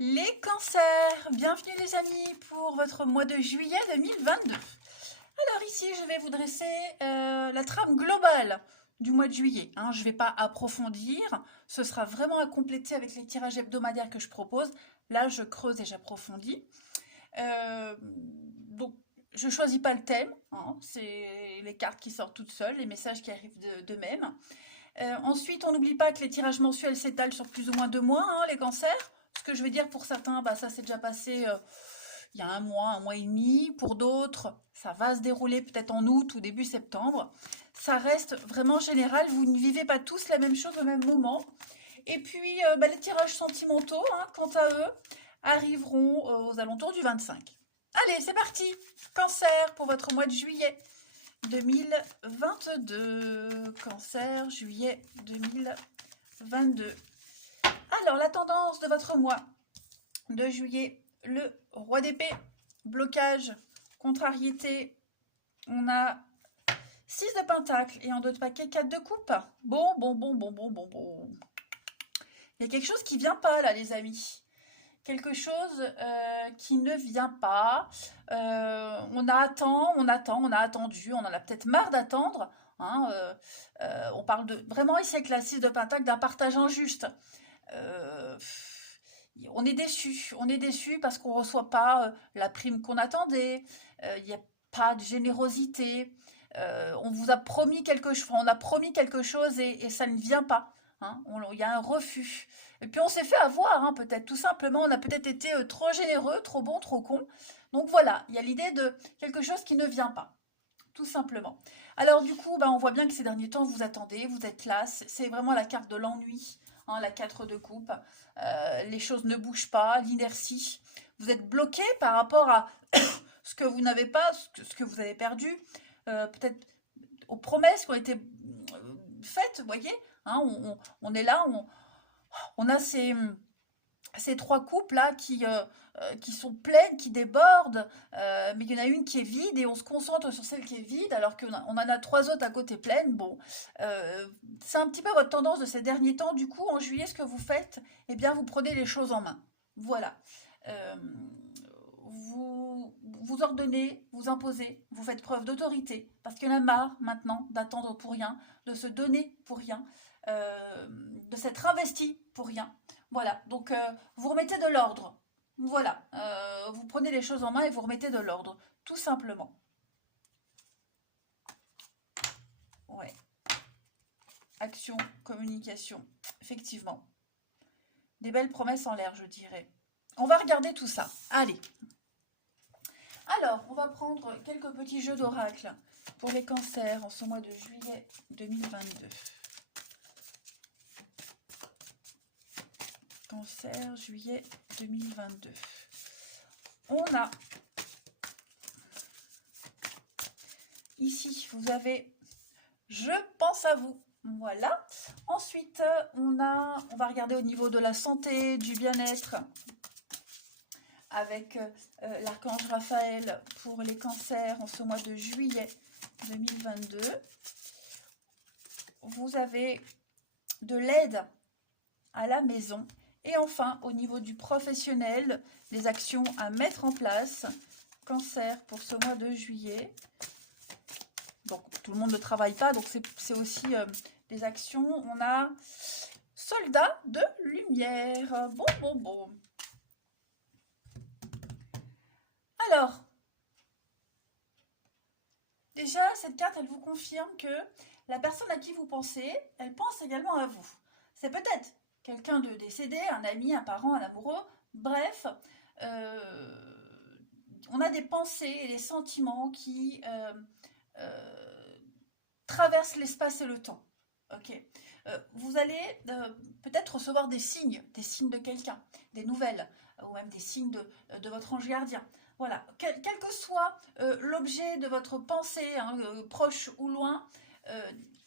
Les cancers, bienvenue les amis pour votre mois de juillet 2022. Alors ici, je vais vous dresser la trame globale du mois de juillet. Je ne vais pas approfondir, ce sera vraiment à compléter avec les tirages hebdomadaires que je propose. Là, je creuse et j'approfondis. Donc, je ne choisis pas le thème, c'est les cartes qui sortent toutes seules, les messages qui arrivent d'eux-mêmes. Ensuite, on n'oublie pas que les tirages mensuels s'étalent sur plus ou moins 2 mois, les cancers. Ce que je vais dire pour certains, ça s'est déjà passé il y a un mois et demi. Pour d'autres, ça va se dérouler peut-être en août ou début septembre. Ça reste vraiment général, vous ne vivez pas tous la même chose au même moment. Et puis, les tirages sentimentaux, quant à eux, arriveront aux alentours du 25. Allez, c'est parti. Cancer pour votre mois de juillet 2022. Cancer, juillet 2022. Alors, la tendance de votre mois de juillet, le roi d'épée, blocage, contrariété. On a 6 de pentacle et en dos de paquet 4 de coupe. Bon. Il y a quelque chose qui vient pas là, les amis. Quelque chose qui ne vient pas. On a attendu, on en a peut-être marre d'attendre. On parle de vraiment ici avec la 6 de pentacle d'un partage injuste. Euh, on est déçu parce qu'on ne reçoit pas la prime qu'on attendait. Il n'y a pas de générosité. On vous a promis quelque chose, on a promis quelque chose et ça ne vient pas. Il y a un refus. Et puis on s'est fait avoir, peut-être tout simplement, on a peut-être été trop généreux, trop bon, trop con. Donc voilà, il y a l'idée de quelque chose qui ne vient pas, tout simplement. Alors du coup, on voit bien que ces derniers temps, vous attendez, vous êtes là, c'est vraiment la carte de l'ennui, la 4 de coupe. Les choses ne bougent pas, l'inertie. Vous êtes bloqué par rapport à ce que vous n'avez pas, ce que vous avez perdu, peut-être aux promesses qui ont été faites, vous voyez. On est là, on a ces 3 coupes là qui sont pleines, qui débordent, mais il y en a une qui est vide et on se concentre sur celle qui est vide alors qu'on en a 3 autres à côté pleines. Bon, c'est un petit peu votre tendance de ces derniers temps. Du coup, en juillet, ce que vous faites, eh bien, vous prenez les choses en main. Voilà. Euh, vous ordonnez, vous imposez, vous faites preuve d'autorité, parce qu'il y en a marre maintenant d'attendre pour rien, de se donner pour rien, de s'être investi pour rien. Voilà, donc vous remettez de l'ordre. Voilà, vous prenez les choses en main et vous remettez de l'ordre, tout simplement. Ouais, action, communication, effectivement. Des belles promesses en l'air, je dirais. On va regarder tout ça. Allez. Alors, on va prendre quelques petits jeux d'oracle pour les cancers en ce mois de juillet 2022. Cancer, juillet 2022. On a ici, vous avez je pense à vous. Voilà. Ensuite, on va regarder au niveau de la santé, du bien-être, avec l'archange Raphaël pour les cancers en ce mois de juillet 2022. Vous avez de l'aide à la maison. Et enfin, au niveau du professionnel, les actions à mettre en place. Cancer pour ce mois de juillet. Donc, tout le monde ne travaille pas, donc c'est aussi des actions. On a soldat de lumière. Bon. Alors, déjà, cette carte, elle vous confirme que la personne à qui vous pensez, elle pense également à vous. C'est peut-être quelqu'un de décédé, un ami, un parent, un amoureux, bref, on a des pensées et des sentiments qui traversent l'espace et le temps. Ok. Vous allez peut-être recevoir des signes de quelqu'un, des nouvelles, ou même des signes de votre ange gardien. Voilà, quel que soit l'objet de votre pensée, proche ou loin,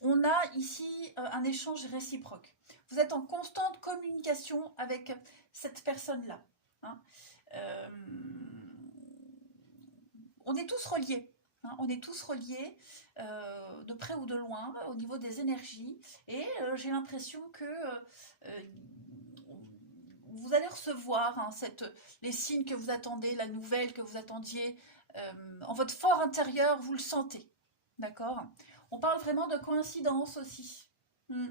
on a ici un échange réciproque. Vous êtes en constante communication avec cette personne-là. Euh, on est tous reliés. On est tous reliés de près ou de loin au niveau des énergies et j'ai l'impression que vous allez recevoir hein, les signes que vous attendez, la nouvelle que vous attendiez. En votre fort intérieur, vous le sentez. D'accord? On parle vraiment de coïncidence aussi. Hmm.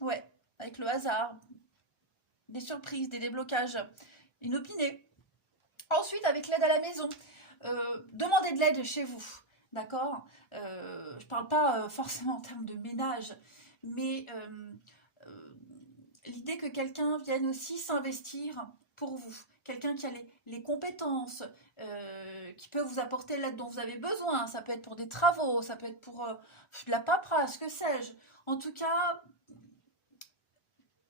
Ouais, avec le hasard, des surprises, des déblocages, inopinés. Ensuite, avec l'aide à la maison, demandez de l'aide chez vous. D'accord? Je ne parle pas forcément en termes de ménage, mais l'idée que quelqu'un vienne aussi s'investir pour vous. Quelqu'un qui a les compétences, qui peut vous apporter l'aide dont vous avez besoin. Ça peut être pour des travaux, ça peut être pour de la paperasse, que sais-je. En tout cas,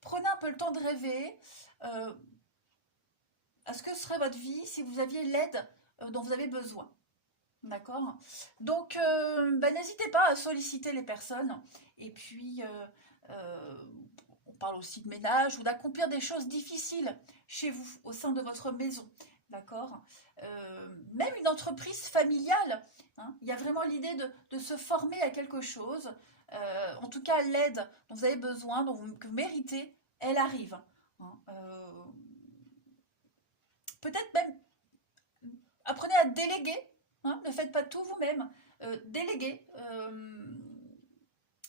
prenez un peu le temps de rêver à ce que serait votre vie si vous aviez l'aide dont vous avez besoin. D'accord? Donc, n'hésitez pas à solliciter les personnes. Et puis, on parle aussi de ménage ou d'accomplir des choses difficiles chez vous, au sein de votre maison. D'accord? Même une entreprise familiale. Hein, il y a vraiment l'idée de se former à quelque chose. En tout cas, l'aide dont vous avez besoin, que vous méritez, elle arrive. Hein, peut-être même, apprenez à déléguer. Hein, ne faites pas tout vous-même. Déléguer.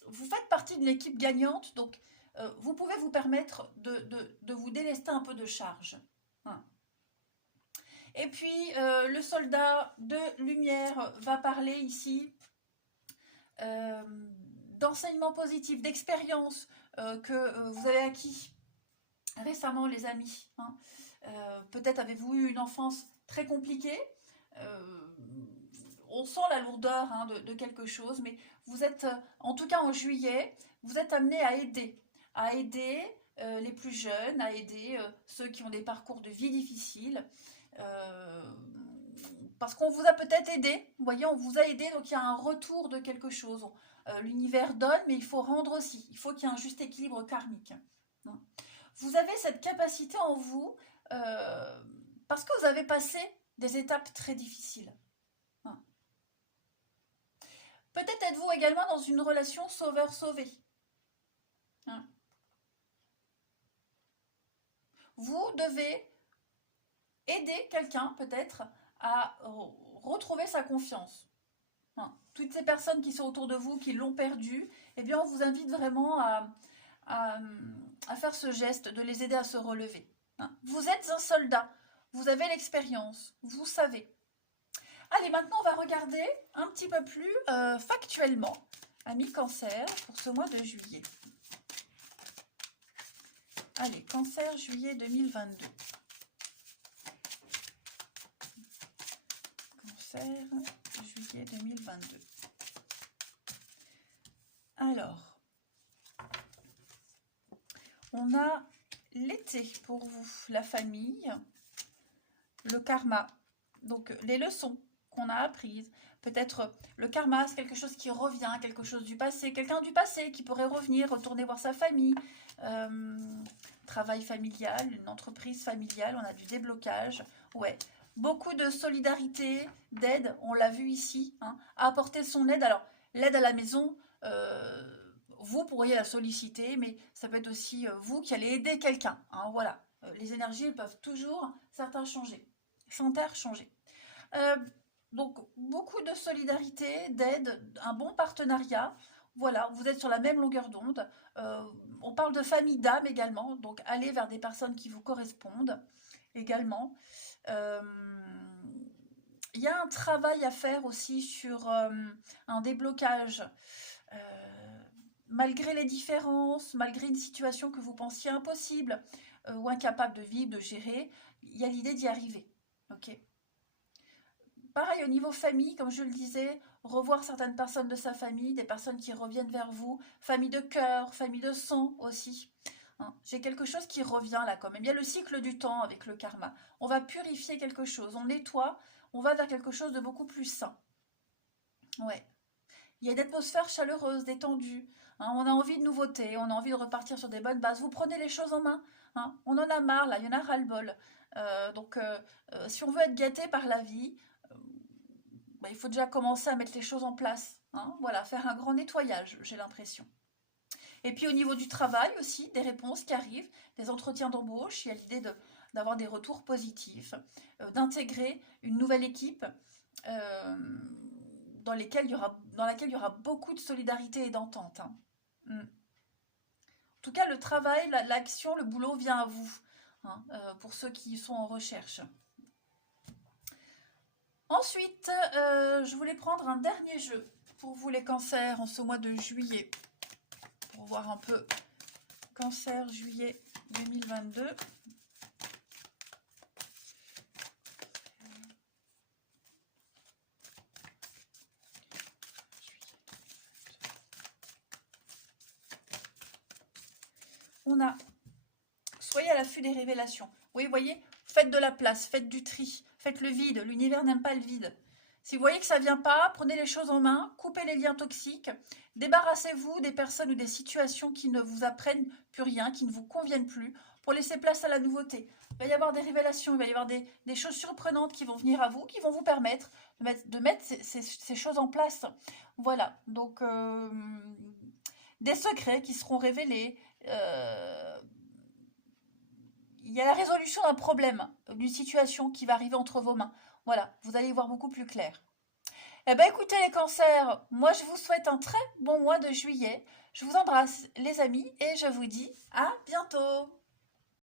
Vous faites partie d'une équipe gagnante, donc vous pouvez vous permettre de vous délester un peu de charge. Hein. Et puis, le soldat de lumière va parler ici d'enseignements positifs, d'expériences que vous avez acquis récemment, les amis. Hein. Peut-être avez-vous eu une enfance très compliquée. On sent la lourdeur hein, de quelque chose, mais vous êtes, en tout cas en juillet, vous êtes amené à aider les plus jeunes, à aider ceux qui ont des parcours de vie difficiles, parce qu'on vous a peut-être aidé, vous voyez, on vous a aidé, donc il y a un retour de quelque chose. L'univers donne, mais il faut rendre aussi, il faut qu'il y ait un juste équilibre karmique. Vous avez cette capacité en vous, parce que vous avez passé des étapes très difficiles. Peut-être êtes-vous également dans une relation sauveur-sauvé. Hein. Vous devez aider quelqu'un peut-être à retrouver sa confiance. Hein. Toutes ces personnes qui sont autour de vous, qui l'ont perdu, eh bien on vous invite vraiment à faire ce geste, de les aider à se relever. Hein. Vous êtes un soldat, vous avez l'expérience, vous savez. Allez, maintenant on va regarder un petit peu plus factuellement, amis Cancer, pour ce mois de juillet. Allez, Cancer, juillet 2022. Cancer, juillet 2022. Alors, on a l'été pour vous, la famille, le karma, donc les leçons qu'on a apprises. Peut-être le karma, c'est quelque chose qui revient, quelque chose du passé, quelqu'un du passé qui pourrait revenir, retourner voir sa famille. Travail familial, une entreprise familiale, on a du déblocage. Ouais, beaucoup de solidarité, d'aide, on l'a vu ici, hein, à apporter son aide. Alors, l'aide à la maison, vous pourriez la solliciter, mais ça peut être aussi vous qui allez aider quelqu'un. Hein, voilà, les énergies peuvent toujours s'interchanger. Donc, beaucoup de solidarité, d'aide, un bon partenariat. Voilà, vous êtes sur la même longueur d'onde. On parle de famille d'âme également, donc allez vers des personnes qui vous correspondent également. Il y a un travail à faire aussi sur un déblocage. Malgré les différences, malgré une situation que vous pensiez impossible ou incapable de vivre, de gérer, il y a l'idée d'y arriver. Ok. Pareil, au niveau famille, comme je le disais, revoir certaines personnes de sa famille, des personnes qui reviennent vers vous, famille de cœur, famille de sang aussi. Hein, j'ai quelque chose qui revient là quand même. Il y a le cycle du temps avec le karma. On va purifier quelque chose, on nettoie, on va vers quelque chose de beaucoup plus sain. Ouais. Il y a une atmosphère chaleureuse, détendue. Hein, on a envie de nouveautés, on a envie de repartir sur des bonnes bases. Vous prenez les choses en main. Hein, on en a marre, là, il y en a ras-le-bol. Donc, si on veut être gâté par la vie, il faut déjà commencer à mettre les choses en place. Hein, voilà, faire un grand nettoyage, j'ai l'impression. Et puis au niveau du travail aussi, des réponses qui arrivent, des entretiens d'embauche, il y a l'idée d'avoir des retours positifs, d'intégrer une nouvelle équipe dans laquelle il y aura beaucoup de solidarité et d'entente. Hein. Mm. En tout cas, le travail, l'action, le boulot vient à vous, hein, pour ceux qui sont en recherche. Ensuite, je voulais prendre un dernier jeu pour vous les cancers en ce mois de juillet. Pour voir un peu cancer juillet 2022. On a soyez à l'affût des révélations. Oui, vous voyez, faites de la place, faites du tri, faites le vide. L'univers n'aime pas le vide. Si vous voyez que ça ne vient pas, prenez les choses en main, coupez les liens toxiques, débarrassez-vous des personnes ou des situations qui ne vous apprennent plus rien, qui ne vous conviennent plus, pour laisser place à la nouveauté. Il va y avoir des révélations, il va y avoir des choses surprenantes qui vont venir à vous, qui vont vous permettre de mettre ces choses en place. Voilà, donc des secrets qui seront révélés. Il y a la résolution d'un problème, d'une situation qui va arriver entre vos mains. Voilà, vous allez y voir beaucoup plus clair. Eh bien écoutez les cancers, moi je vous souhaite un très bon mois de juillet. Je vous embrasse les amis et je vous dis à bientôt.